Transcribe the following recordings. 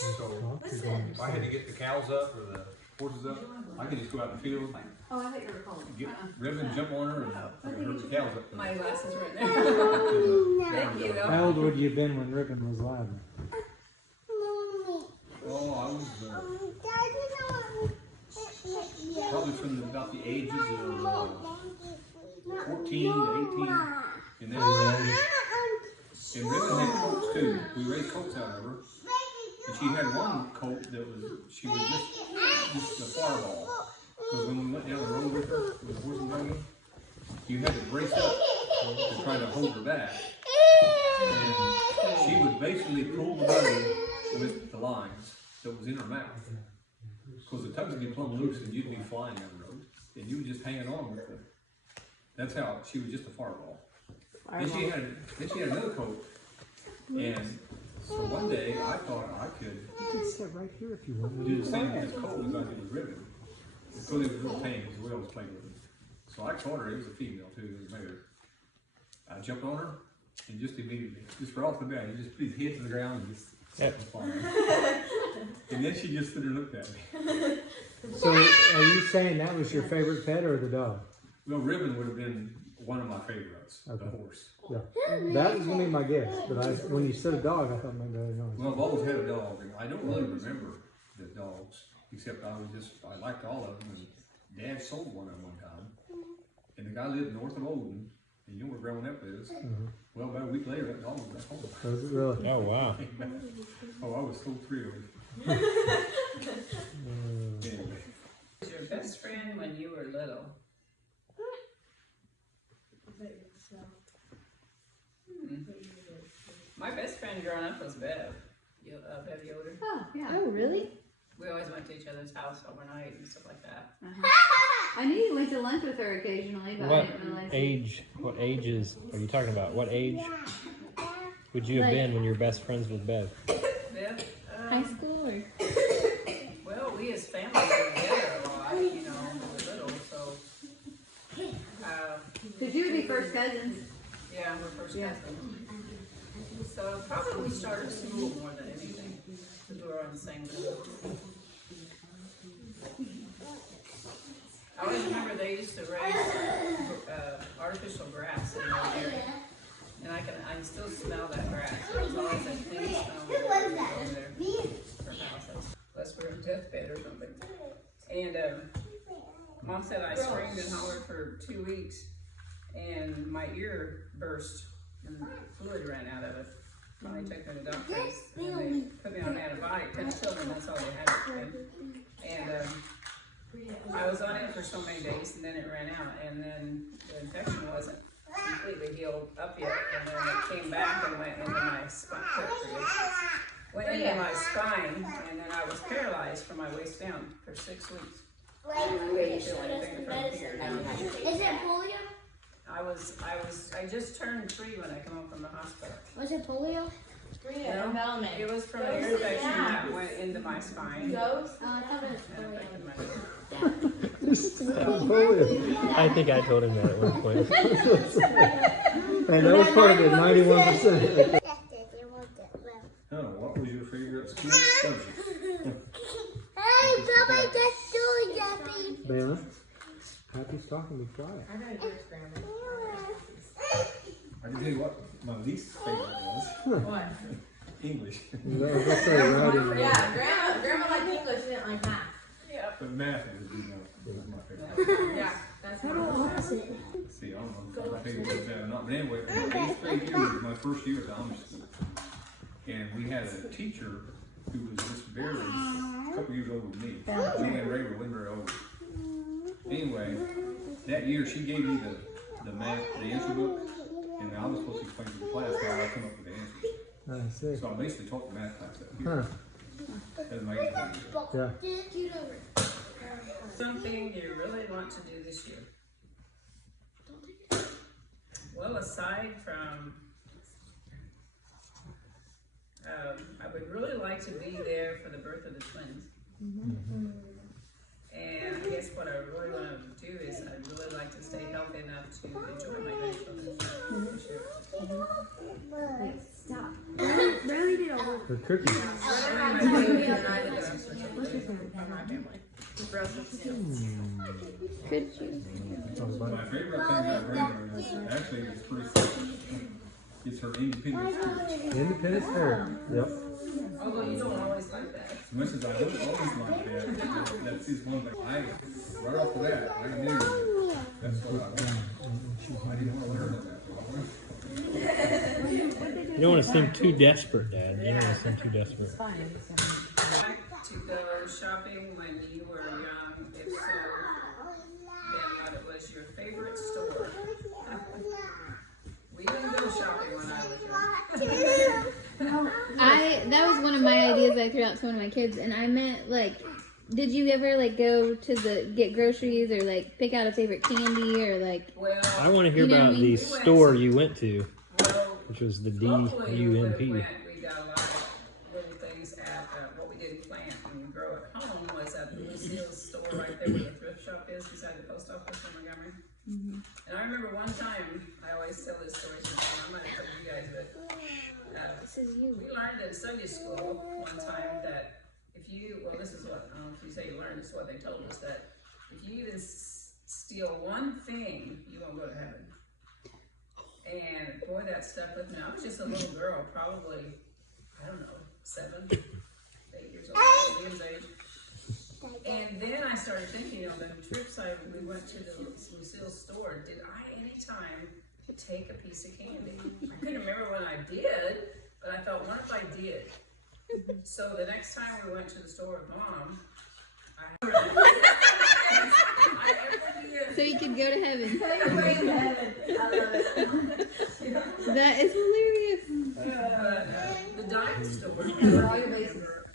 So if I had to get the cows up or the horses up, I could just go out in the field, Oh, I thought you were calling. get Ribbon, jump on her, and herd the cows up. My glasses right there. Thank you. How old would you have been when Ribbon was alive? Oh, I was probably from about the ages of 14 to 18. And then and Ribbon had colts too. We raised colts out of her. And she had one colt that she was just a fireball. Because when we went down the road with her, with the horse and buggy, you had to brace up to try to hold her back. And she would basically pull the buggy with the lines that was in her mouth. Because the tugs would be plumb loose and you'd be flying down the road. And you were just hanging on with her. That's how she was just a fireball. Then she had another colt. And so one day I thought I could sit right here if you want. do the same with this colt as I did with Ribbon. Because it was real tame, because we always played with it. So I caught her, it was a female too, it was a mare. I jumped on her and just immediately, just right off the bat, he just put his head to the ground and just sat flying. And then she just stood and looked at me. So are you saying that was your favorite pet or the dog? Well, Ribbon would have been one of my favorites, the horse. Yeah, that was gonna be my guess. But when you said a dog, I thought maybe I know. Well, I've always had a dog, and I don't really remember the dogs, except I liked all of them, and Dad sold one at one time. And the guy lived north of Olden, and you know where Growing Up is. Well, about a week later, that dog was back home. Was it really? Oh, wow. Oh, I was so thrilled. Anyway. Was your best friend when you were little? My best friend growing up was Bev. Bev Yoder. Oh, yeah. Oh, really? We always went to each other's house overnight and stuff like that. I knew you went to lunch with her occasionally, but I didn't realize. What ages are you talking about? What age would you have been when you were best friends with Bev? Bev? High school or? Well, we as family were together a lot, you know, when we were little, so. Because you would be first cousins. Yeah, we're first cousins. So probably we started school more than anything, because we were on the same group. I always remember they used to raise artificial grass in that area, and I can still smell that grass. It was always that clean smell over there for houses, unless we're in deathbed or something. And Mom said I screamed and hollered for 2 weeks, and my ear burst and fluid ran out of it. Finally took me to the doctors, and they put me on antibiotic, penicillin, that's all they had. And I was on it for so many days, and then it ran out, and then the infection wasn't completely healed up yet, and then it came back and went into my spine, and then I was paralyzed from my waist down for 6 weeks. Is it polio? I just turned 3 when I came home from the hospital. Was it polio? No, it was from an ear infection that went into my spine. I thought it was polio. I think I told him that at one point. And that was part of the 91%. Oh, what was your favorite school subject? Hey, Pappy, just do it, Pappy. Bailey, Pappy's talking, be quiet. I can tell you what my least favorite was. What? English. Yeah, Grandma liked English, she didn't like math. Yeah. But math was my favorite. Yeah, that's what it was. See, I don't know if my favorite was that or not. But anyway, my 8th grade year was my first year at the Amish school. And we had a teacher who was just barely a couple years older than me. Joanne Ray was very old. Anyway, that year she gave me the math, the answer book, and I was supposed to explain to the class how I come up with the answers. I see. So I basically taught the math class up here. That's my 8th grade year. Yeah. Something you really want to do this year? Well, aside from, I would really like to be there for the birth of the twins. And I guess what I really want to do is I'd really like to stay healthy enough to enjoy my grandchildren this year. Wait, stop. Barely did all They're cookies. Could you? My favorite thing about Gramma is actually it's pretty simple. It's her independent spirit. Independent spirit. Yep. Although you don't always like that. As much as I don't always like that, that's just one thing. Right off the bat, I knew that's what I wanted. I didn't want to learn that. You don't want to seem too desperate, Dad. You don't want to seem too desperate. To go shopping when you were young, if so, then what was your favorite store? We didn't go shopping when I was young. That was one of my ideas I threw out to one of my kids, and I meant like, did you ever like go to get groceries or like pick out a favorite candy or like? Well, I want to hear You know about what I mean? the store you went to, well, which was the locally, DUMP. we got a lot of little things at what we didn't plant when we grew at home was at the Lucille's store right there where the thrift shop is beside the post office in Montgomery. And I remember one time, I always tell this story, so I might have told you guys, but we learned in Sunday school one time that if you, well this is what, I don't know if you say you learned, this is what they told us, that if you even steal one thing, you won't go to heaven. And boy, that stuck with me. I was just a little girl, probably, I don't know, 7, 8 years old, Ian's age. And then I started thinking, the trips we went to the Lucille's store, did I anytime take a piece of candy? I couldn't remember when I did, but I thought, what if I did? So the next time we went to the store with Mom, So you could go to heaven. Take away to heaven. I love it. That is hilarious. the dime store,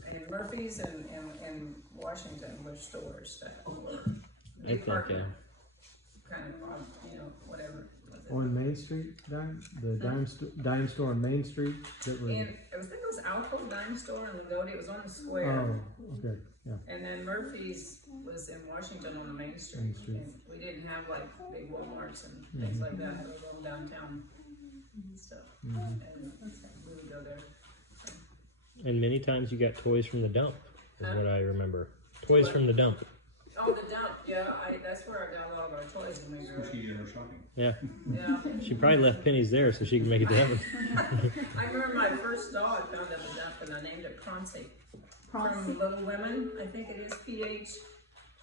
and Murphy's and Washington were stores that were department kind of, whatever. On Main Street, the dime store on Main Street. That was. And I think it was Alco Dime Store in Lagodi. It was on the square. Oh, okay, yeah. And then Murphy's was in Washington on the Main Street. Main Street. And we didn't have like big Walmarts and things like that. It was all downtown and stuff. And we would go there. And many times you got toys from the dump, is what I remember. Toys from the dump. Oh, the dump. Yeah, that's where I got a lot of our toys when we grew up. She did her shopping. Yeah. Yeah. She probably left pennies there so she could make it to heaven. I remember my first doll I found at the dump and I named it Pronsie. From Little Women, I think it is Pronsie.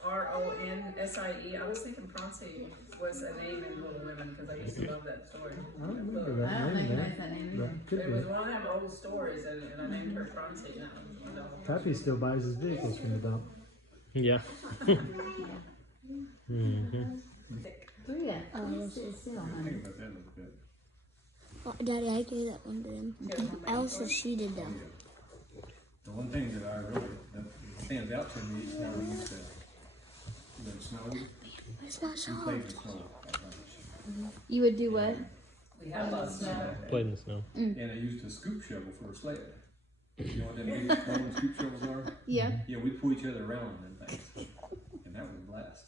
I was thinking Pronsie was a name in Little Women because I used to love that story. I don't remember I don't that name. recognize that name either. That could It be. was one of them old stories and I named her Pronsie. And that was my doll. Pappy still buys his vehicles from the dump. Yeah. Oh yeah. This is still, honey. Think about that a little bit. Oh, Daddy, I gave that one to him. Elsa, she did them. The one thing that that stands out to me is how we used to, when it snowed, It's not we soft. played in the snow. You would do what? We had a lot of snow. Played in the snow. And I used a scoop shovel for a sled. You know what them big rolling scoop shovels are? Yeah. Yeah, we pull each other around on them things. And that was a blast.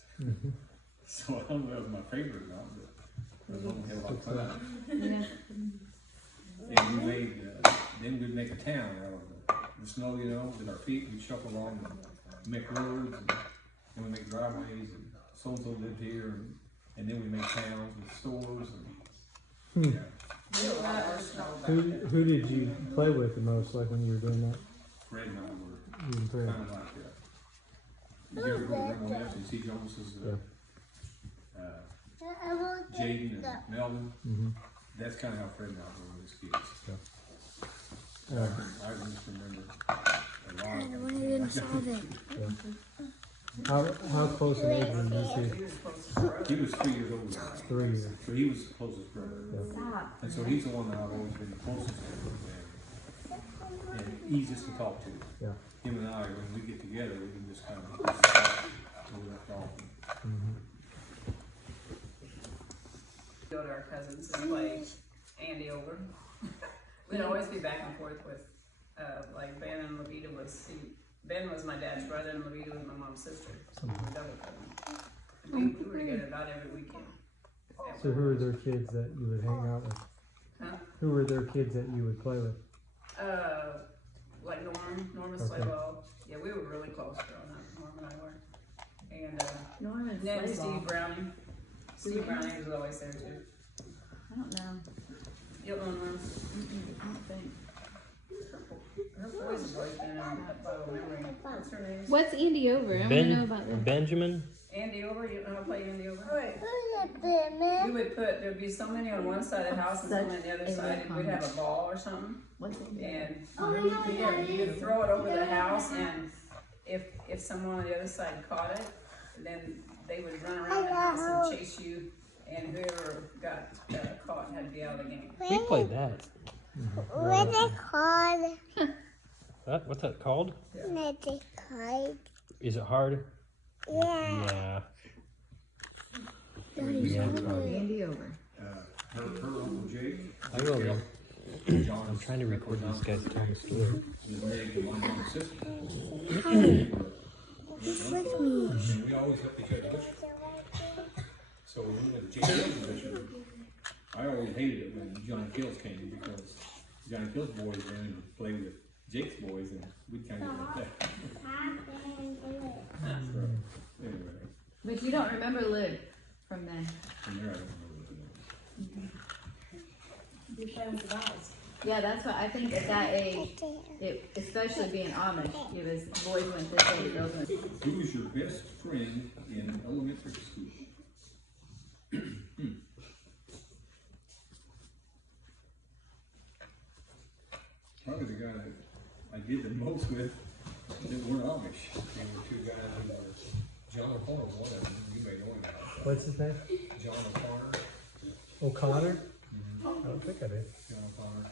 So I don't know if it was my favorite or not, but it was one we had a lot of fun. Yeah. And we made, then we'd make a town out of the snow, with our feet. We'd shuffle along and make roads, and then we make driveways, and so-and-so lived here, and then we made towns with stores, and, yeah. We had a lot more snow back Who then. who did you play with the most, like when you were doing that? Fred and I were You and Fred. kind of like that. You ever go to Gramma and see Jones's, Jaden and Melvin? That's kind of how Fred and I were with his kids. I just remember a lot of When I didn't solve it. How close an age were you He to? was close to brother. He was 3 years older. 3 years. So he was the closest brother. Stop. And so he's the one that I've always been the closest to. And easiest to talk to. Yeah. Him and I, when we get together, we can just kind of talk till we left off. Go to our cousins and play Andy over. We'd always be back and forth with, like Ben and Levita Ben was my dad's brother and Levita was my mom's sister. So we were double cousins. And we were together about every weekend. So who were their kids that you would hang out with? Huh? Who were their kids that you would play with? like Norman Slayball. Yeah, we were really close growing up, Norm and I were. And Norman then Slayball. Steve Browning. Steve Browning was always there too. I don't know. You don't know Norm? I don't think. Her voice has always been in that Bible memory. What's her name? What's Andy Over? I want to know about that. Benjamin? Andy Over, you know how to play Andy Over? We would put, there'd be so many on one side of the house and so many on the other side, and we'd have a ball or something. What's it? And you could throw it over the house, and if someone on the other side caught it, then they would run around the house and chase you, and whoever got caught had to be out of the game. We played that. What's it called? What's that called? What's it called? Is it hard? Yeah. Yeah, it's hard. Andy Over. Her Uncle Jake, I will then. John, I'm trying to record these guys telling a story. his Nick and my mom's sister. It's with me. And we always helped each other butcher. So when we went to Jake's butcher, I always hated it when Johnny Kills came because Johnny Kills boys ran and played with Jake's boys, and we'd kind of get like that. So, anyway, But you don't remember Luke from then. from there I don't remember what You're playing with the dolls. Yeah, that's what I think at that age, especially being Amish, it was boys went this way, girls went. Who was your best friend in elementary school? Probably the guy that I did the most with that weren't Amish. There were two guys who were, John O'Connor was one of them, you may know him now. What's his name? John O'Connor. O'Connor? I don't think I did. John O'Connor.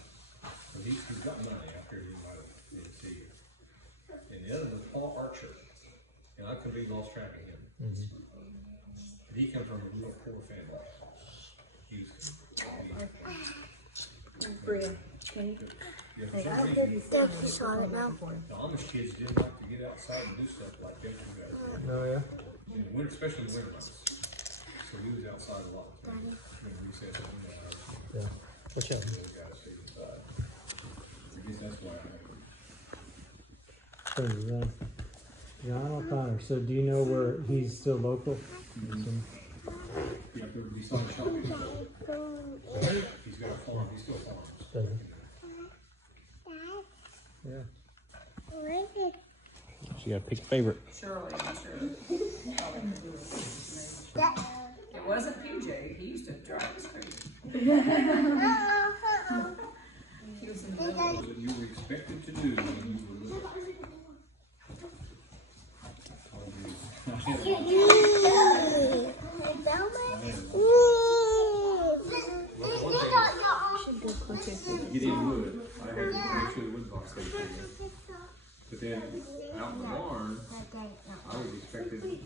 So he's got money out there, he might have didn't see you. And the other was Paul Archer. And I could be lost track of him. But he comes from a real poor family. He was Bria. yeah, for some reason, Thank you, Charlotte. Now. the Amish kids didn't like to get outside and do stuff like them two guys. Oh, yeah? In winter, especially in winter months. So he was outside a lot. When recess and winter hours, Yeah. Watch out. those guys stayed inside. I guess that's why I So, John O'Connor. So do you know where he's still local? yeah, there would be some shopping. He's got a farm, he still farms. Does he? Yeah. So you gotta pick a favorite. Shirley, I'm sure. It wasn't PJ, he used to drive us crazy. He was in the middle. What you were expected to do when you were little. Get in wood. I had to make sure the wood box stayed clean. But then out in the barn, I was expected to get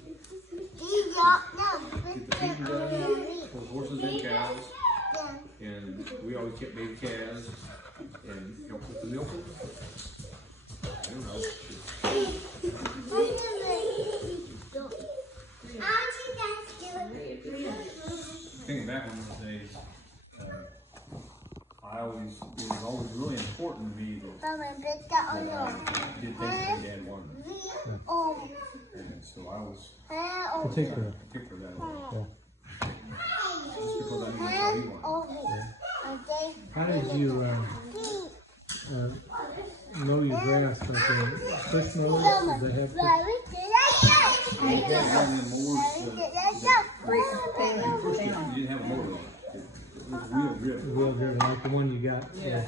the feeding done for horses and cows. And we always kept baby calves and help with the milking. I don't know. Thinking back on those days, it was always really important to me that I did things my dad wanted. And so I was Particular. particular that way. Yeah. Just because I knew that's what he wanted. How did you mow your grass? Like a push mower? Does that have to? You had one of them mowers that you pushed it, you didn't have a motor on it. It was wheel driven. Wheel driven, like the one you got? Yeah.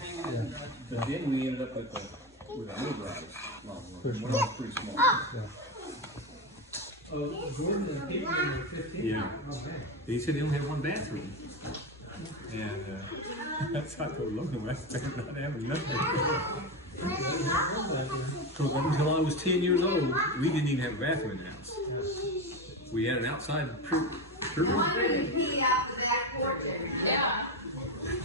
But then we ended up with a motorized lawnmower. Push One was pretty small. Gordon and Pete were 15? Yeah. Okay. He said he only had one bathroom. And that's how I told Logan, I expected not having nothing. So until I was 10 years old, we didn't even have a bathroom in the house. We had an outside Yeah.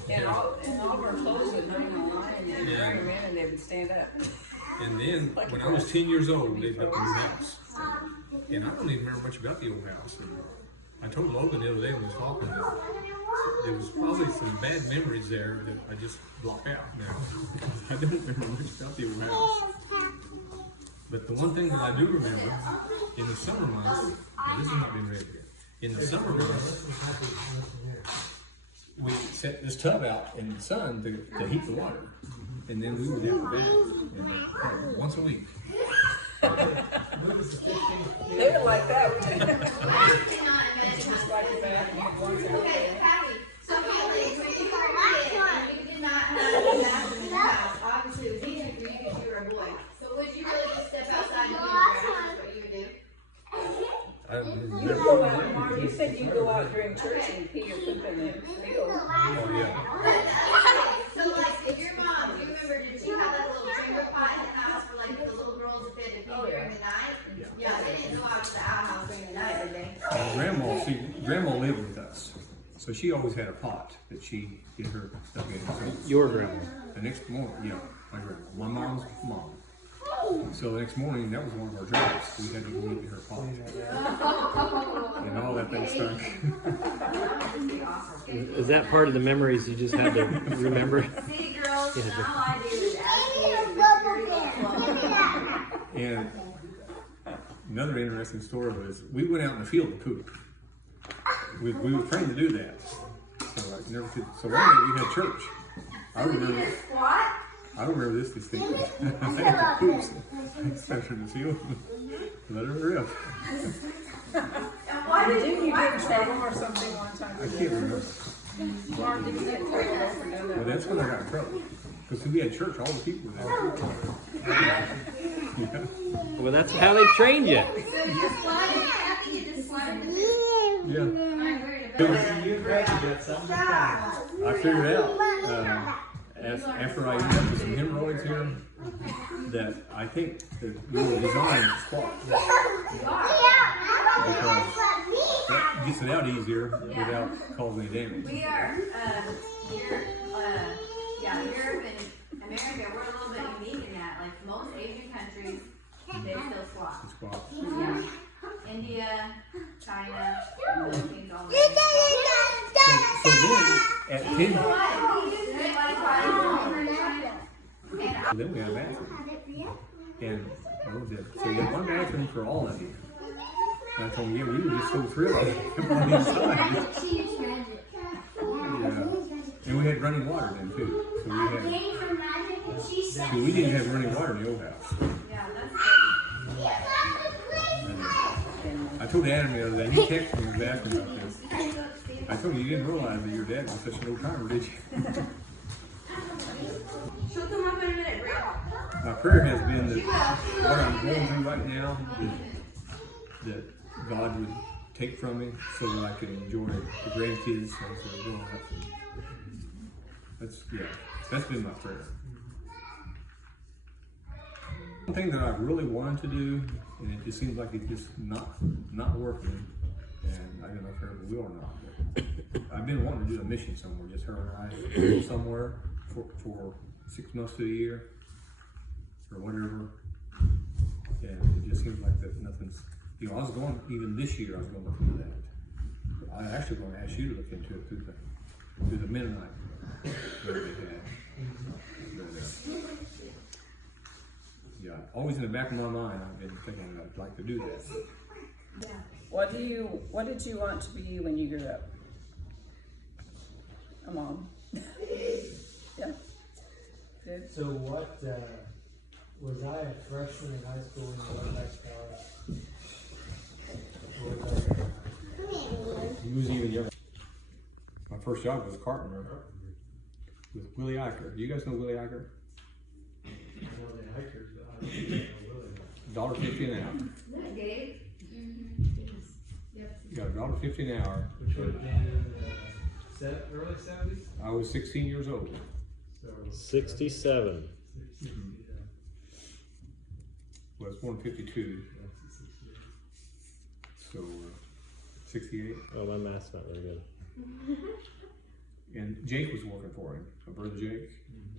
And all of our clothes would hang on line, and then bring them in and they would stand up. And then when I was 10 years old, they built a new house. And I don't even remember much about the old house. And I told Logan the other day when we was talking that there was probably some bad memories there that I just block out now. I don't remember much about the old house. But the one thing that I do remember, in the summer months, now this has not been read yet, in the summer months, we set this tub out in the sun to heat the water. And then we would have a bath once a week. They were like that. Just like the bath once a week. Pappy, so Haley, when you were a kid and you did not have a bathroom in the house, obviously it was easier for you because you were a boy. So would you really just step outside and do your grass? Is what you would do? You said you go out during church and pee or poop in the field. Oh, yeah. So like, if your mom, do you remember, did she have that little drinker pot in the house for like the little girls if they had to pee during the night? Yeah, they didn't go out to the outhouse during the night, did they? Grandma lived with us, so she always had a pot that she did her stuff in. So Your grandma. the next morning, yeah, my grandma, my mom's mom. So the next morning, that was one of our jobs. We had to go into her pot. And all that thing stunk. Is that part of the memories you just had to remember? See, girls, Yeah. all I do is ask you. And another interesting story was we went out in the field to poop. We were trained to do that. So I never could. So one day we had church. I remember this distinctly. I had to poop. I stepped in the field. Let her rip. Why did you get in trouble or something one time? I can't remember. Mom, did you get in trouble for doing Well, that? that's when I got in trouble. Because we had church, all the people were there. Yeah. Well, that's how they trained you. So you just slide it, Pappy, you just slide it. Yeah. I'm worried It was- about I figured out after I ended up with some hemorrhoids here that I think that we were designed to squat because that gets it out easier without causing any damage. We are, Europe and America, we're a little bit unique in that. Like most Asian countries, they still squat. To squat. Yeah. India, China, Philippines, all that. So then at 10, so then we had a bathroom. And what was it? So we had one bathroom for all of you. And I told them, yeah, we were just so thrilled on inside. Yeah. And we had running water then too. So we didn't have running water in the old house. Yeah, that's I told Adam the other day, he texted me and was asking about this. I told him you didn't realize that your dad was such an old timer, did you? She'll come up in a minute, Grandpa. My prayer has been that what I'm going through right now, that God would take from me so that I could enjoy the grandkids as they're growing up. That's been my prayer. One thing that I really wanted to do, and it just seems like it's just not working, and I don't know if I ever will or not, but I've been wanting to do a mission somewhere, just her and I, go somewhere for 6 months to a year, or whatever, and it just seems like that nothing's, I was going, even this year I was going to look into that. I actually going to ask you to look into it through the Mennonite that they had. Yeah, always in the back of my mind, I've been thinking I'd like to do that. Yeah. What did you want to be when you grew up? A mom. Yeah. Good. So what, was I a freshman in high school when you went back to college? He was even younger. My first job was a carpenter with Willie Eicher. Do you guys know Willie Eicher? I know the hikers, but I don't know Willie. $1.50 an hour. Gabe? You got $1.50 an hour. Which would have been early 70s? I was 16 years old. So 67. Well, it's 152. So 68. Oh, my math's not very good. And Jake was working for him, my brother Jake,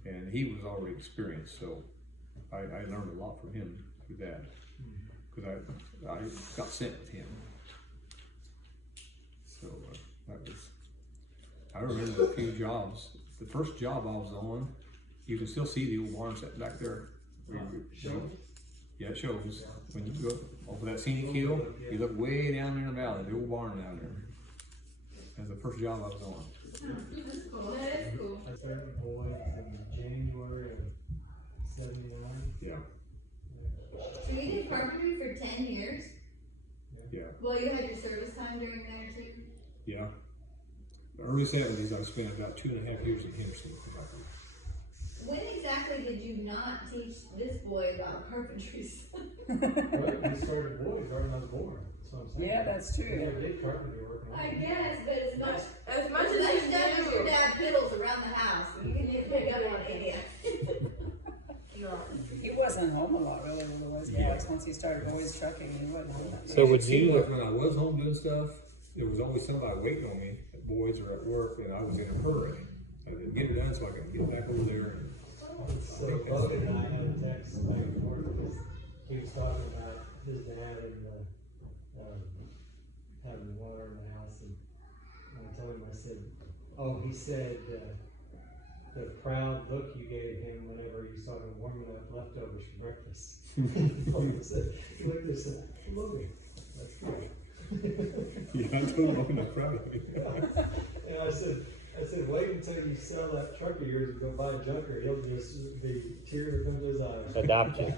and he was already experienced, so I learned a lot from him through that, because I got sent with him. So that was, I remember a few jobs. The first job I was on, you can still see the old barn set back there. Yeah, it shows. When you go off of that scenic hill, you look way down in the valley, the old barn down there. That's the first job I was on. That's cool. That is cool. I started boy in January of '79. Yeah. So you did carpentry for 10 years? Yeah. Well, you had your service time during there too? Yeah. The early 70s, I spent about 2.5 years in Henderson. When exactly did you not teach this boy about carpentry? Well, we started boys right when I was born. That's what I'm saying. Yeah, that's We true. never did carpentry work. I guess, but as much As much as as you stuff as your do. dad fiddles around the house, you didn't pick up on any of it. He wasn't home a lot really with the boys. Yeah. Once he started boys trucking, he wasn't home that much. So would It seemed you? like when I was home doing stuff, there was always somebody waiting on me. The boys are at work, and I was in a hurry. I didn't get it done, so I could get back over there. And So Bubba and I had a text back and forth because he was talking about his dad and having water in the house, and I told him, I said, oh, he said the proud look you gave him whenever you started warming up leftovers for breakfast. He looked and said, "Louie, that's good." yeah, I told him I'm not proud of it. And I said, wait until you sell that truck of yours and go buy a junker. He'll just be tears will come to his eyes. Adopt you.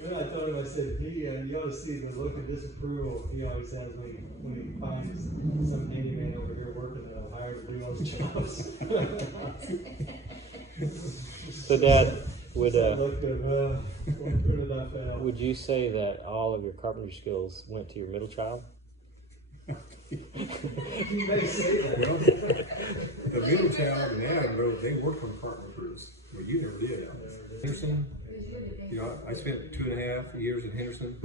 Then I told him, I said, you ought to see the look of disapproval he always has when he finds some handyman over here working that I'll hire to do all the jobs. So Dad, would That look of, where did I fail? would you say that all of your carpentry skills went to your middle child? You may say that. Well, the middle child and Adam, they worked on carpenter crews. Well, you never did. Henderson, you know, I spent 2.5 years in Henderson,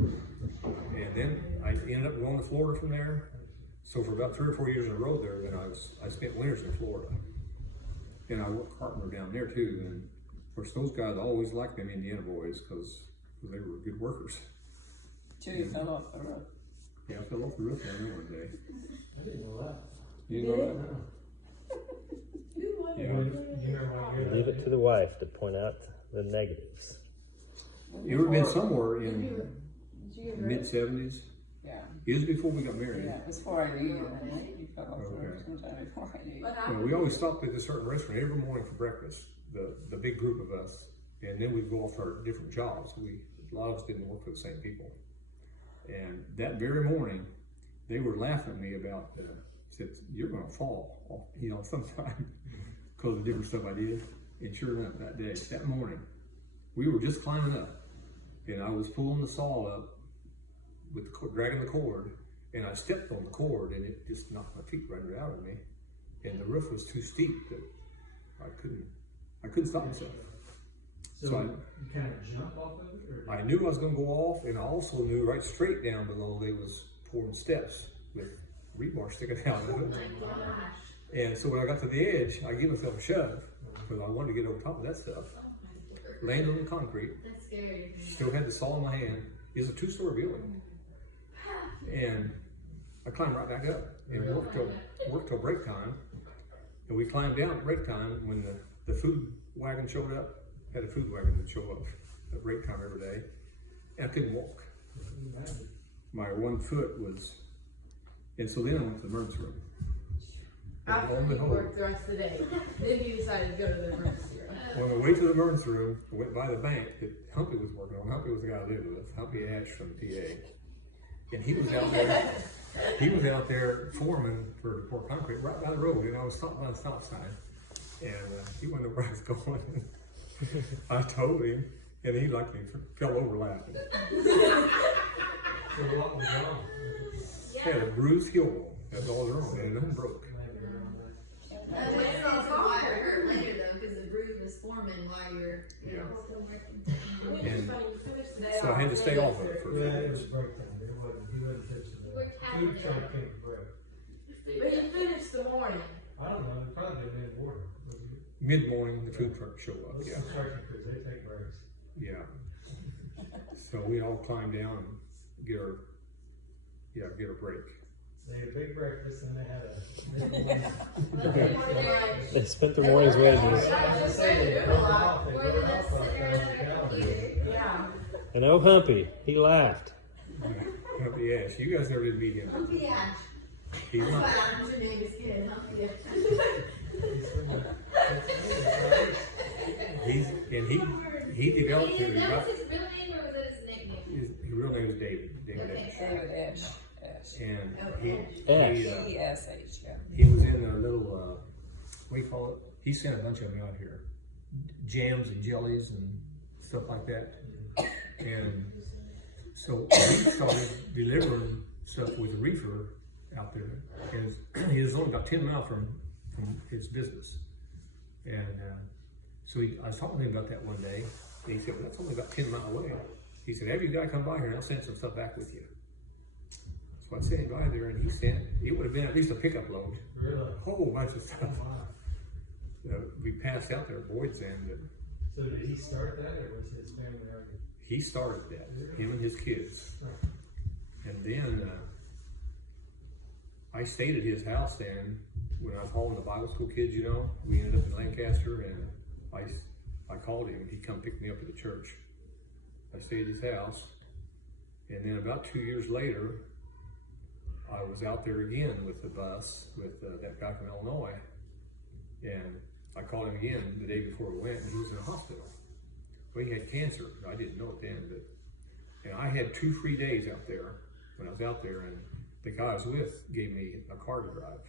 and then I ended up going to Florida from there. So for about 3 or 4 years in a row there, then I spent winters in Florida, and I worked carpenter down there too. And of course, those guys always liked them Indiana boys because they were good workers. Till you fell off the roof. Yeah, I fell off the roof down there one day. I didn't know that. You know that? You Yeah. remember when you Leave it to the wife to point out the negatives. It would have been somewhere in mid-70s. Yeah. It was before we got married. Yeah, it was before I knew you. I think you fell off the roof Okay. sometime before I knew you. Well, we always stopped at a certain restaurant every morning for breakfast, the big group of us, and then we'd go off to our different jobs. A lot of us didn't work for the same people. And that very morning, they were laughing at me about, said, you're gonna fall, you know, sometime, because of the different stuff I did. And sure enough, that morning, we were just climbing up, and I was pulling the saw up, with dragging the cord, and I stepped on the cord, and it just knocked my feet right out of me. And the roof was too steep that I couldn't stop myself. So So you kind of jump off of it? Or I knew I was going to go off, and I also knew right straight down below they was pouring steps with rebar sticking out of it. And so when I got to the edge, I gave myself a shove because I wanted to get over top of that stuff. Landed on the concrete. That's scary. Still had the saw in my hand. It's a 2-story building. And I climbed right back up and worked till break time. And we climbed down at break time when the food wagon showed up. Had a food wagon that showed up at break time every day. And I couldn't walk. My one foot was, and so then I went to the emergency room. After And lo and you behold, worked the rest of the day, then you decided to go to the emergency room. on the way to the emergency room, I went by the bank that Humpy was working on. Humpy was the guy I lived with, Humpy Ash from PA. And he was out there foreman for pour concrete right by the road, and I was stopped by the stop sign. And he wanted to know where I was going. I told him, and he fell over laughing. So what was wrong? Had a bruised heel bone. That's all was wrong, and it broke. That would have why it hurt later though, because the bruise was forming while you were Yeah. still working. And so I had to stay off of it for a few Yeah, it years. was breakdown. He wasn't fixing it. Food truck came to break. But you finished the morning. I don't know, it probably didn't end water. Mid-morning, the food truck showed up, Those yeah. construction crews, they take breaks. Yeah. So we all climbed down and get our break. They had a big breakfast and they had a They spent their morning's wages. Yeah. And oh, Humpy, he laughed. Humpy Ash. You guys never did meet him. Humpy Ash. He's That's not. what I'm doing, just kidding. Humpy Ash. He developed his That was his real name or was it his nickname? his real name is David. David Ash. David Ash. Ash. And Ash. E-S-H, yeah. he was in a little what do you call it? He sent a bunch of them out here, jams and jellies and stuff like that. And so he started delivering stuff with reefer out there, and he was only about 10 miles from his business. And so I was talking to him about that one day, and he said, well, that's only about 10 miles away. He said, have you got to come by here and I'll send some stuff back with you. So I sent him by there, and he sent, it would have been at least a pickup load, a whole bunch of stuff. We passed out there at Boyd's End. So did he start that, or was his family already? He started that, him and his kids. And then I stayed at his house then when I was hauling the Bible school kids, you know. We ended up in Lancaster, and I called him. He come pick me up at the church. I stayed at his house, and then about 2 years later, I was out there again with the bus with that guy from Illinois, and I called him again the day before we went, and he was in the hospital. Well, he had cancer. I didn't know it then, and I had 2 free days out there when I was out there, and the guy I was with gave me a car to drive.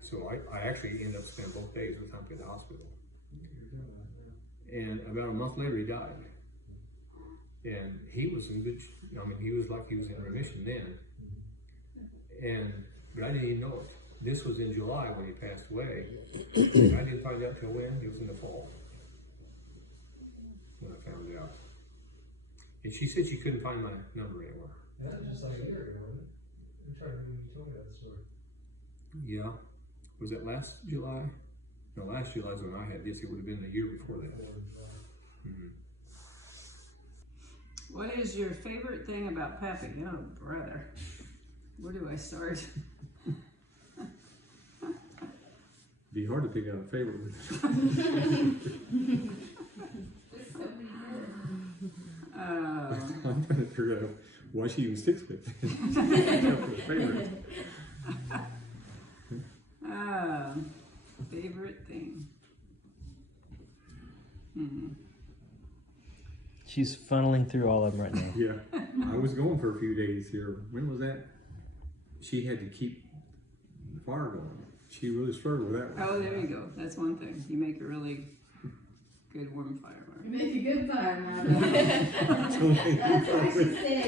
So I actually ended up spending both days with Humpy in the hospital. And about a month later, he died. And he was in good, I mean, he was like he was in remission then. But I didn't even know it. This was in July when he passed away. And I didn't find out till when? It was in the fall when I found out. And she said she couldn't find my number anywhere. That was just like a year ago, wasn't it? I'm trying to remember when you told me that story. Yeah. Was it last July? No, last July is when I had this. It would have been the year before that. Mm-hmm. What is your favorite thing about Pappy? Oh, brother. Where do I start? Be hard to pick out a favorite with I'm trying to figure out why she even sticks with it. Favorite. Favorite thing. She's funneling through all of them right now. Yeah, I was going for a few days here. When was that? She had to keep the fire going. She really struggled with that one. Oh, there you go. That's one thing. You make a really good warm fire. You make a good fire, man. That's what she said.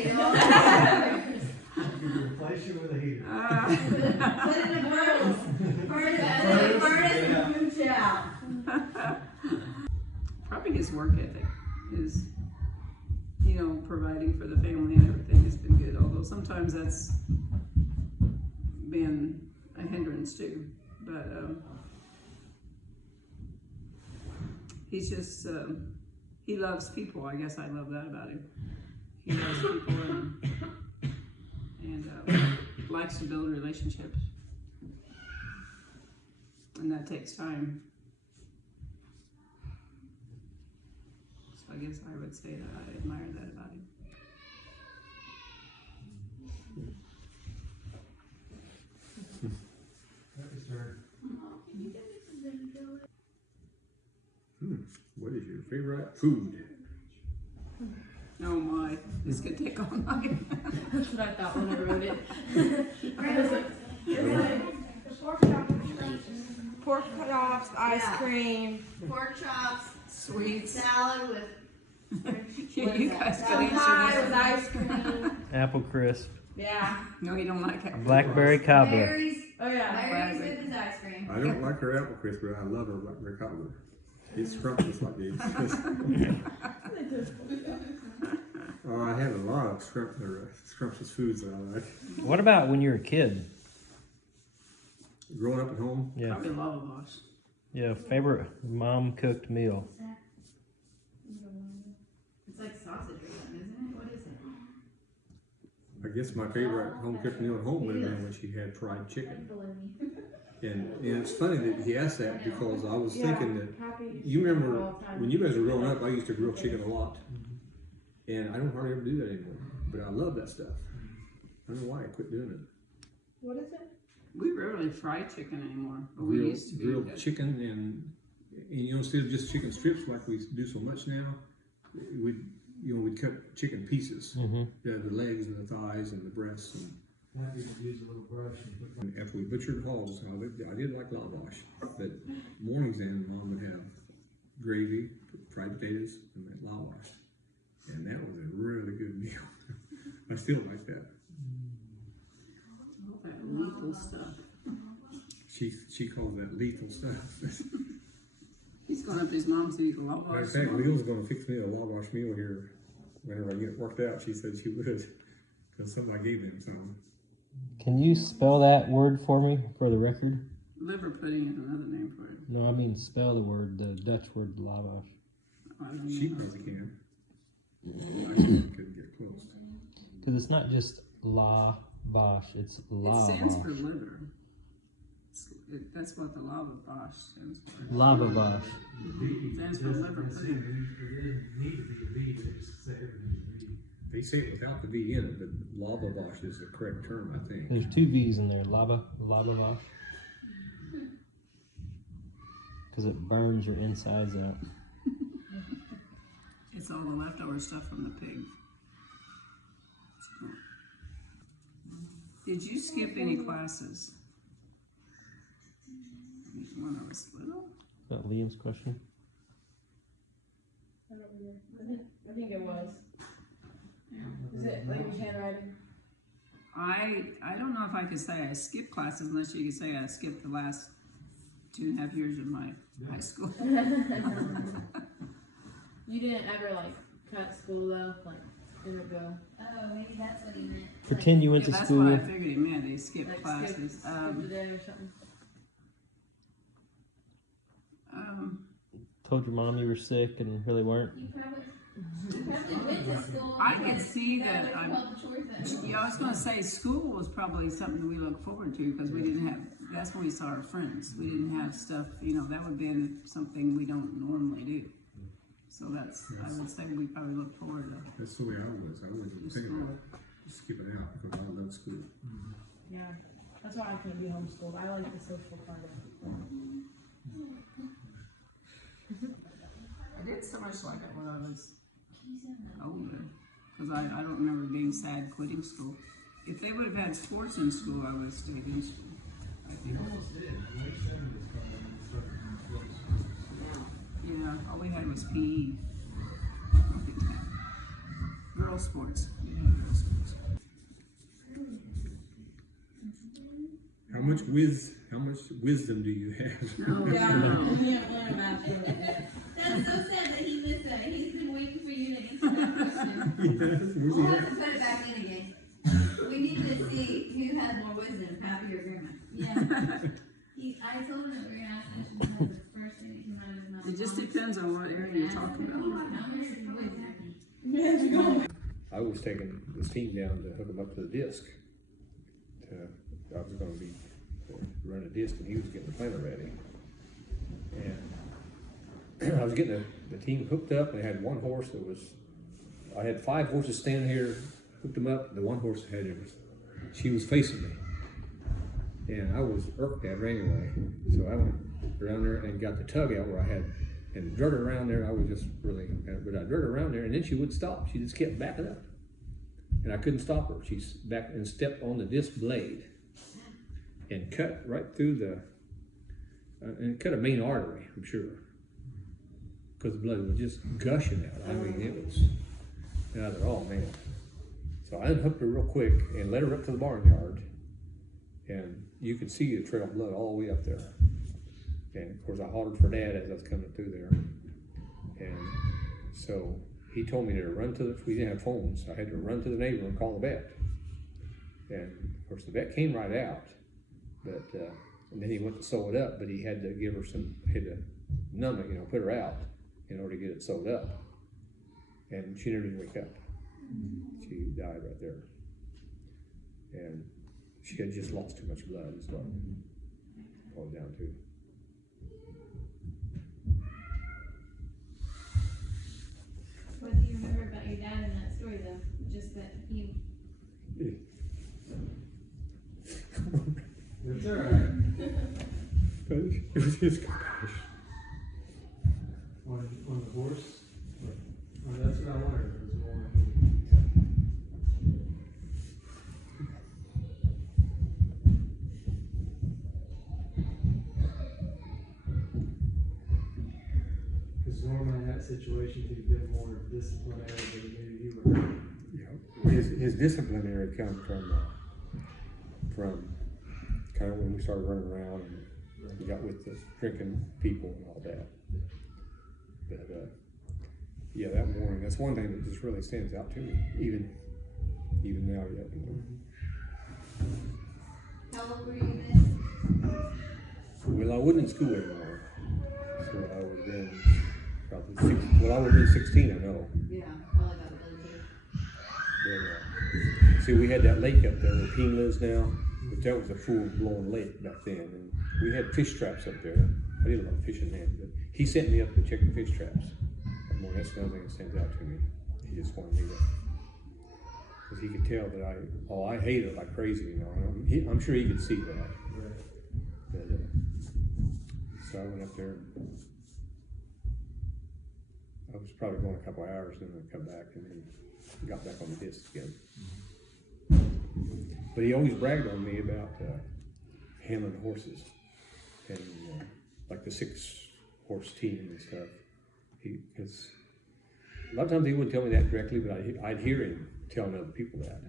You can replace you with a heater. Put it in a furnace. Furnace and mooch out. Probably his work ethic is, you know, providing for the family and everything has been good. Although sometimes that's been a hindrance too. But he's just, he loves people. I guess I love that about him. He loves people and likes to build relationships. And that takes time. So I guess I would say that I admire that about him. What is your favorite food? Oh my, this could take all night. That's what I thought when I wrote it. Pork cutoffs, ice cream, Pork chops, Sweets. salad with You guys could some pie answer with this. ice cream. Apple crisp, Yeah. No, you don't like it. blackberry cobbler. berries. Oh yeah. Berries with his ice cream. I don't like her apple crisp, but I love her blackberry cobbler. It's scrumptious like this. Oh, I have a lot of scrumptious foods that I like. What about when you were a kid? Growing up at home, Yeah, Probably lavabosh. yeah. Favorite mom cooked meal. It's like sausage or something, isn't it? What is it? I I guess my favorite home cooked meal at home would have been when she had fried chicken. And it's funny that he asked that because I was thinking that, you remember when you guys were growing up, I used to grill chicken a lot. And I don't hardly ever do that anymore. But I love that stuff. I don't know why I quit doing it. What is it? We rarely fry chicken anymore, but we Grilled, used to. grilled chicken and you know, instead of just chicken strips like we do so much now, we'd cut chicken pieces. The legs and the thighs and the breasts. And Use a little brush and put after we butchered hogs, I did like lavash, but mornings then Mom would have gravy, fried potatoes, and then lavash. And that was a really good meal. I still like that. All that lethal stuff. She calls that lethal stuff. He's going up to his mom's to eat a lot. Matter of fact, Leo's going to fix me a lavash meal here whenever I get it worked out. She said she would, because somebody gave them some. Can you spell that word for me, for the record? Liver pudding is another name for it. No, I mean spell the word, the Dutch word lavash. She probably can. I couldn't get close. Because it's not just lavash, it's lavash. It stands for liver. That's what the lavash stands for. Lavash. It stands for liver pudding. It didn't need to be a V, they just say everything's a V. They say it without the V in it, but lavash is the correct term, I think. There's two V's in there, lavash. Because it burns your insides out. It's all the leftover stuff from the pig. Did you skip any classes? When I was little? Is that Liam's question? I don't remember. I think it was. Is it language handwriting? I don't know if I could say I skipped classes unless you could say I skipped the last 2.5 years of my high school. You didn't ever like cut school though, like didn't go. Oh, maybe that's what he meant. Pretend you went to That's school. what I figured he meant. He skipped Like classes. skip a day or something. Told your mom you were sick and really weren't. You probably went to school. I can see that. Yeah, I was going to say school was probably something that we look forward to because we didn't have. That's when we saw our friends. We didn't have stuff. You know, that would have been something we don't normally do. So that's. I would say we probably look forward to. That's the way I was. I wasn't thinking about skipping out because I love school. Yeah, that's why I couldn't be homeschooled. I like the social part of it. I did so much like it when I was older because I don't remember being sad quitting school. If they would have had sports in school, I would have stayed in school. I think. Yeah, all we had was PE. Girls sports. We had girls sports. How much wisdom do you have? No, Yeah, no. we can't learn about that. That's so sad that he missed that. He's been waiting for you to answer that question. We'll have to put it back in again. We need to see who has more wisdom, Pappy or Gramma. Yeah. I told him that we were going to ask this because the first thing that came out of his mouth. It just depends on what area you're talking about. How much wisdom? I was taking this team down to hook them up to the disc. I was going to be running a disc, and he was getting the planter ready. And I was getting the team hooked up, and I had one horse that was. I had 5 horses standing here, hooked them up. The one horse she was facing me, and I was irked at her anyway. So I went around there and got the tug out where I had, and drug her around there. I was just really, but I drug her around there, and then she wouldn't stop. She just kept backing up, and I couldn't stop her. She's back and stepped on the disc blade, and cut right through the, and cut a main artery, I'm sure, because the blood was just gushing out. I mean, it was, and I thought, oh man. So I unhooked her real quick and led her up to the barnyard, and you could see the trail of blood all the way up there. And of course I hollered for Dad as I was coming through there. And so he told me to run to we didn't have phones, so I had to run to the neighbor and call the vet. And of course the vet came right out, but and then he went to sew it up, but he had to give her had to numb it, put her out in order to get it sewed up. And she never did wake up. She died right there. And she had just lost too much blood as well. All down to. What do you remember about your dad in that story, though? Just that he. That's all right. It was his compassion. On the horse? Oh, that's what I wondered. It was more. Because normally in that situation, he'd been more disciplinary than maybe you were. Yeah, his disciplinary comes from kind of when we started running around and we got with the drinking people and all that. But yeah, that morning, that's one thing that just really stands out to me, even now yet. You know. How old were you then? Well, I wasn't in school anymore, so I would have been probably I would have been 16, I know. Yeah, probably about those years. But, see, we had that lake up there where Peen lives now, but that was a full-blown lake back then, and we had fish traps up there. I did a lot of fishing then, but he sent me up to check the fish traps. That morning, that's another thing that stands out to me. He just wanted me to, because he could tell that I hated it like crazy, you know. I'm sure he could see that. Right. But, so I went up there. I was probably going a couple of hours, then I'd come back and then got back on the disc again. But he always bragged on me about handling horses and like the 6-horse team and stuff. Because a lot of times he wouldn't tell me that directly, but I'd hear him telling other people that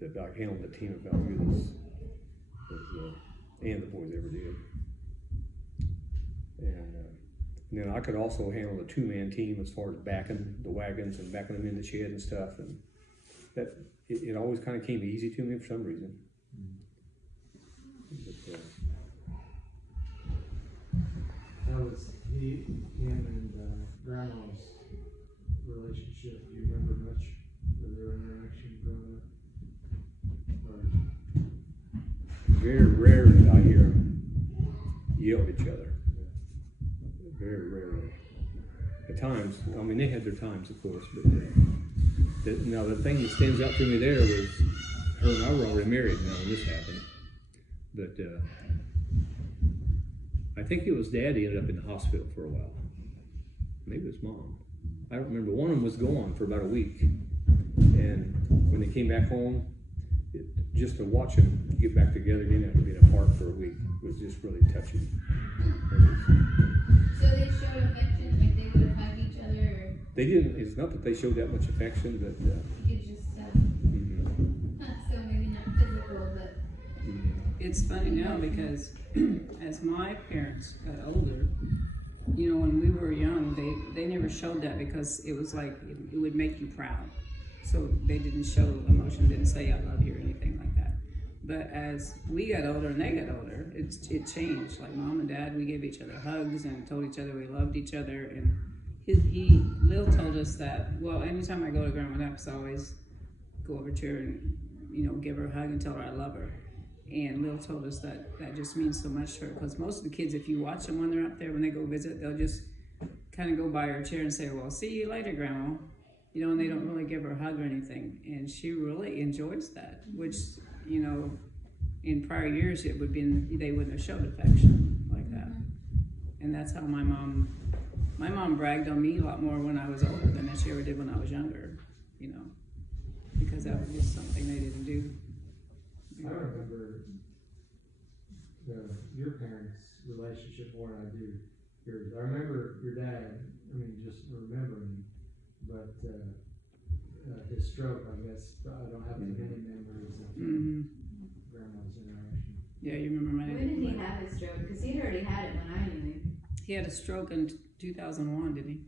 I handled the team about as good as and the boys ever did. And then I could also handle the 2-man team as far as backing the wagons and backing them in the shed and stuff, and that it always kind of came easy to me for some reason. But, How was him and Grandma's relationship? Do you remember much of their interaction growing up? very rare that I hear them yell at each other. Very rarely. At times, I mean, they had their times, of course, but now the thing that stands out to me there was her and I were already married now when this happened. But I think it was Daddy ended up in the hospital for a while. Maybe it was Mom. I don't remember. One of them was gone for about a week. And when they came back home, just to watch them get back together again after being apart for a week was just really touching. So they showed affection, like they would hug each other? Or They didn't, it's not that they showed that much affection, but you could just tell. So maybe not physical, but. It's funny now because as my parents got older, you know, when we were young, they never showed that because it was like, it would make you proud. So they didn't show emotion, didn't say I love you or anything like that. But as we got older and they got older, it changed. Like Mom and Dad, we gave each other hugs and told each other we loved each other. And Lil told us that, well, anytime I go to Grandma Knapp's, I always go over to her and, you know, give her a hug and tell her I love her. And Lil told us that that just means so much to her, because most of the kids, if you watch them when they're up there, when they go visit, they'll just kind of go by her chair and say, well, see you later, Grandma. You know, and they don't really give her a hug or anything. And she really enjoys that, which, you know, in prior years, it would be, they wouldn't have showed affection like that. And that's how my mom bragged on me a lot more when I was older than she ever did when I was younger, you know, because that was just something they didn't do. I remember your parents' relationship more than I do yours. I remember your dad, I mean, just remembering, but his stroke, I guess, I don't have many memories of Grandma's interaction. Yeah, you remember my dad. When did he have his stroke? Because he'd already had it when I knew him. He had a stroke in 2001, didn't he?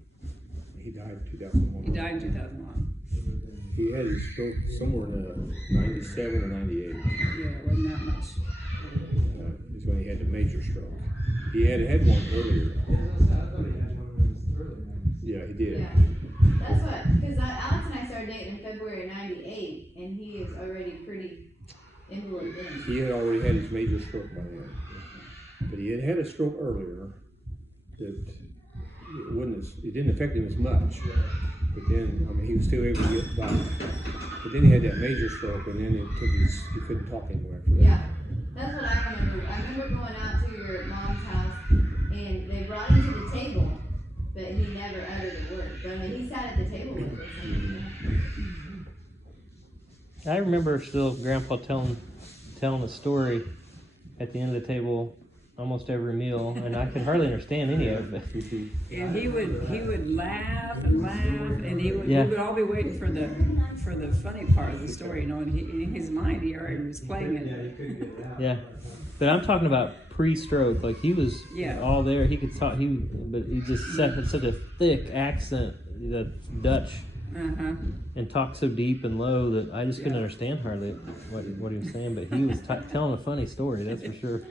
he died in 2001. He died in 2001. He had his stroke somewhere in 97 or 98. Yeah, it wasn't that much. Is when he had the major stroke. He had one earlier. Yeah, he did. Yeah. That's what, because Alex and I started dating in February of '98, and he is already pretty envelope then. He had already had his major stroke by then. But he had had a stroke earlier that it didn't affect him as much. But then, I mean, he was still able to get by. But then he had that major stroke, and then he couldn't talk anymore after that. Yeah, that's what I remember. I remember going out to your mom's house, and they brought him to the table, but he never uttered a word. But I mean, he sat at the table with us. I remember still Grandpa telling a story at the end of the table almost every meal, and I could hardly understand any of it. And he would laugh and laugh, and we would all be waiting for the funny part of the story, you know. And in his mind, he already was playing it. Yeah, you couldn't get it out. Yeah, but I'm talking about pre-stroke. Like he was all there. He could talk. But he just had such a thick accent, the Dutch, and talked so deep and low that I just couldn't understand hardly what he was saying. But he was telling a funny story. That's for sure.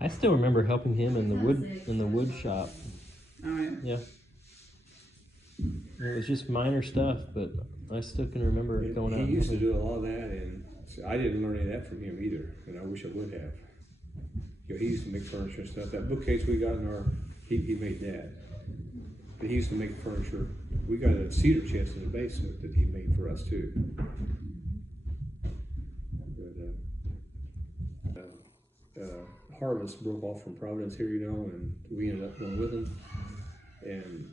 I still remember helping him in the wood shop. Oh yeah. It was just minor stuff, but I still can remember going out. He used to do a lot of that, and I didn't learn any of that from him either, and I wish I would have. You know, he used to make furniture and stuff. That bookcase we got he made that. But he used to make furniture. We got a cedar chest in the basement that he made for us too. Harvest broke off from Providence here, you know, and we ended up going with him. And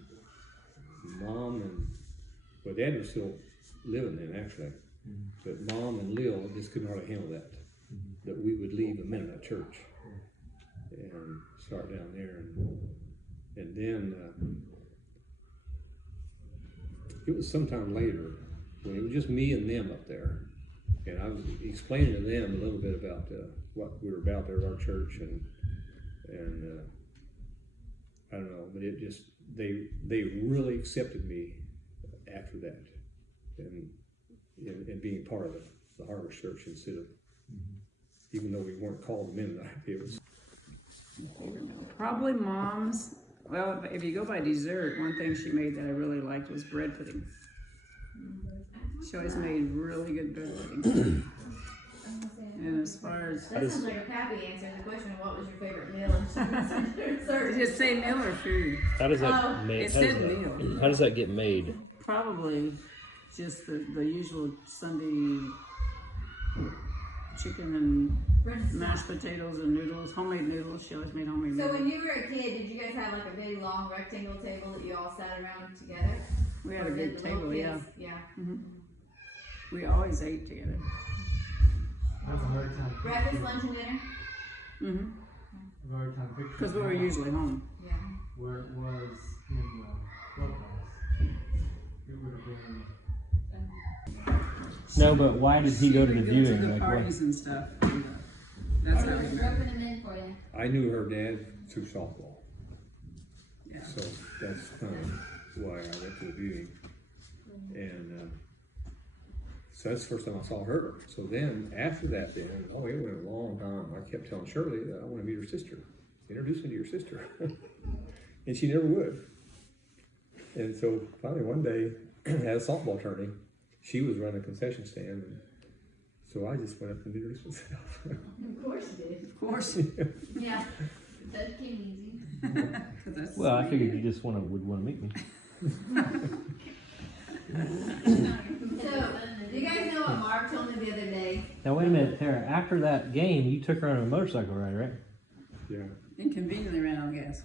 Mom and Dad was still living then actually, but Mom and Lil just couldn't hardly handle that. That we would leave a Mennonite church and start down there, and then it was sometime later when it was just me and them up there, and I was explaining to them a little bit about what we were about there at our church, and I don't know, but it just they really accepted me after that, and being part of the Harvest Church instead of, even though we weren't called Mennonite, it was Probably Mom's. Well, if you go by dessert, one thing she made that I really liked was bread pudding. She always made really good bread pudding. And as far as that sounds like a Pappy answer the question, what was your favorite meal? just say meal or food. How does that made? It said meal. How does that get made? Probably just the usual Sunday chicken and mashed potatoes and noodles, homemade noodles. She always made homemade noodles. So when you were a kid, did you guys have like a big long rectangle table that you all sat around together? We had a big table, yeah. Yeah. We always ate together. I have a hard time. Breakfast, lunch, and dinner? I have a hard time picturing. Because we were usually home. Yeah. Where it was in the clubhouse. It would have been. No, but why did he go to the To viewing? the Like, parties and stuff. That's how we met. Roping them in for you. I knew her dad through softball. Yeah. So that's kind of why I went to the viewing. And so that's the first time I saw her. So then after that, it went a long time. I kept telling Shirley that I want to meet her sister. Introduce me to your sister. And she never would. And so finally one day at a softball tourney, she was running a concession stand. And so I just went up and introduced myself. Of course you did. Of course. Yeah. That came easy. well, I figured you just would want to meet me. So, do you guys know what Mark told me the other day? Now wait a minute, Tara. After that game, you took her on a motorcycle ride, right? Yeah. Inconveniently ran out of gas.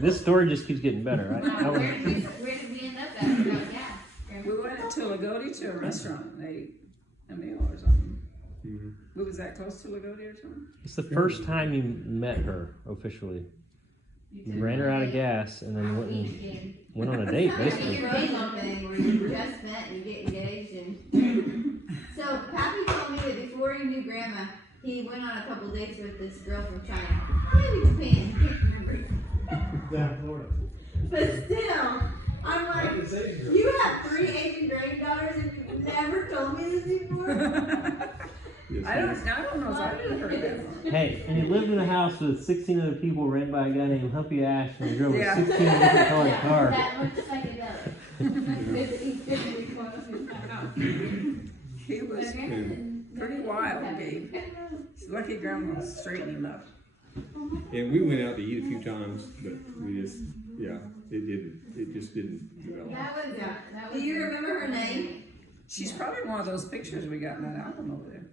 This story just keeps getting better, right? Where did we end up at? About gas. We went to Lagodi to a restaurant and ate a meal or something. We was that close to Lagodi or something? It's the first time you met her officially. You ran her out of gas and then went on a date, basically. Your thing where you just met and you get engaged. And so Pappy told me that before he knew Gramma, he went on a couple dates with this girl from China. Maybe Japan. I can't remember. Down Florida. But still, I'm like, you have 3 Asian granddaughters and you've never told me this before? Yes, I don't know if I've ever heard that one. Hey, and he lived in a house with 16 other people ran by a guy named Humpy Ash and he drove a 16 different colored car. That much psychedelic. He was pretty wild, Gabe. It's lucky Grandma straightened him up. And we went out to eat a few times, but we just, it just didn't develop. That was. Do you remember her name? She's probably one of those pictures we got in that album over there.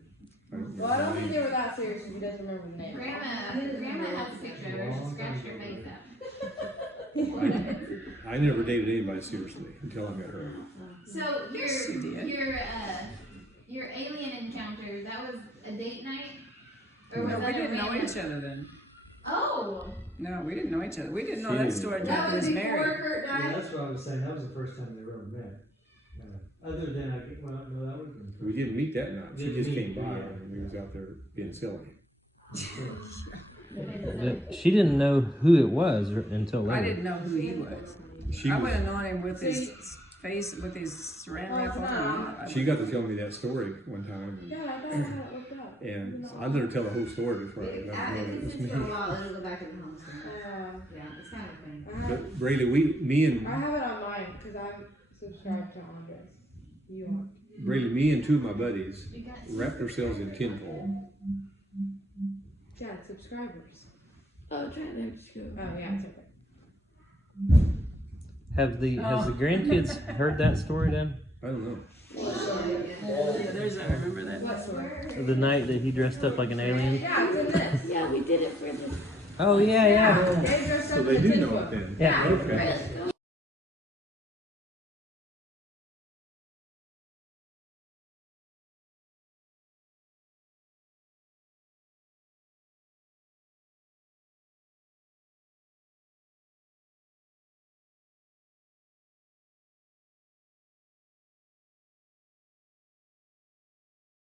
Well, I don't think they were that serious if you doesn't remember the name. Grandma has a picture of her. She scratched her face out. I never dated anybody seriously until I met her. So Yes, you did. your alien encounter, that was a date night? Or No, was we that didn't know random- each other then. Oh, No, we didn't know each other. We didn't know She that didn't. story until that he was was before married. Kurt Yeah, died? that's what I was saying. That was the first time they ever met. Other than well, no, that would have We been. didn't meet that night. She Didn't just meet, came by yeah. and we was out there being silly. But she didn't know who it was until later. I didn't know who he was. She I was, went on him with his face, with his saran wrap on. she got to tell me that story one time, Yeah, I thought I had it looked up. and I let her tell the whole story before I let her know it was It's me. been a while, it'll go back in the home. Yeah. Yeah, it's kind of funny. I have, But Braylee, me and I have it on mine because I'm subscribed to Andres. You are. Braylee, me and two of my buddies You got wrapped ourselves in tinfoil. Yeah, it's subscribers. Oh, try that too. Oh, yeah, it's okay. Has the grandkids heard that story then? I don't know. Yeah, there's, I remember that. What story? The night that he dressed up like an alien? Yeah, it's in this. Yeah, we did it for the. Oh, yeah, yeah. They dressed So up they in do tin know foil. it then. Yeah. Okay.